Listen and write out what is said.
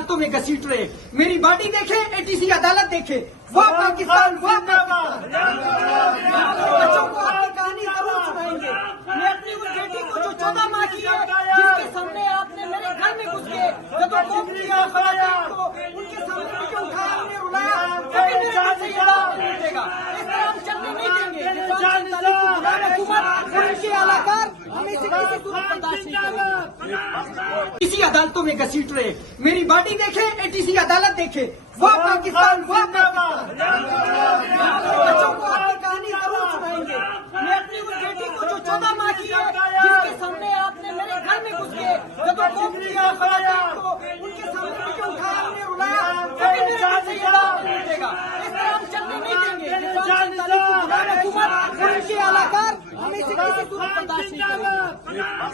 अदालतों में घसीट रहे। मेरी बॉडी देखे, एटीसी अदालत देखे। वो पाकिस्तान, वो पाकिस्तान। बच्चों को आपकी कहानी जरूर सुनाएंगे। मैं अपनी उस बेटी को जो 14 माह की है, जिसके सामने आपने मेरे घर में घुस के जब किया, उनके सामने मुझे उठाया, उन्हें रुलाया, कभी मेरे घर से ये बात नहीं उठेगा। इस तरह हम चलने नहीं देंगे। हुकूमत और उनके अलाकार हमें इसे किसी सूरत बर्दाश्त नहीं करेंगे। किसी अदालतों में घसीट रहे। मेरी बॉडी देखे, एटीसी अदालत देखे। वो पाकिस्तान, वो पाकिस्तान। बच्चों को आपकी कहानी जरूर सुनाएंगे। मैं अपनी उस बेटी को जो 14 माह की है, जिसके सामने आपने मेरे घर में घुस के जब किया, उनके सामने मुझे उठाया, उन्हें रुलाया, कभी मेरे घर से ये बात नहीं उठेगा। इस तरह हम चलने नहीं देंगे। हुकूमत और उनके अलाकार हमें इसे किसी सूरत बर्दाश्त नहीं करेंगे।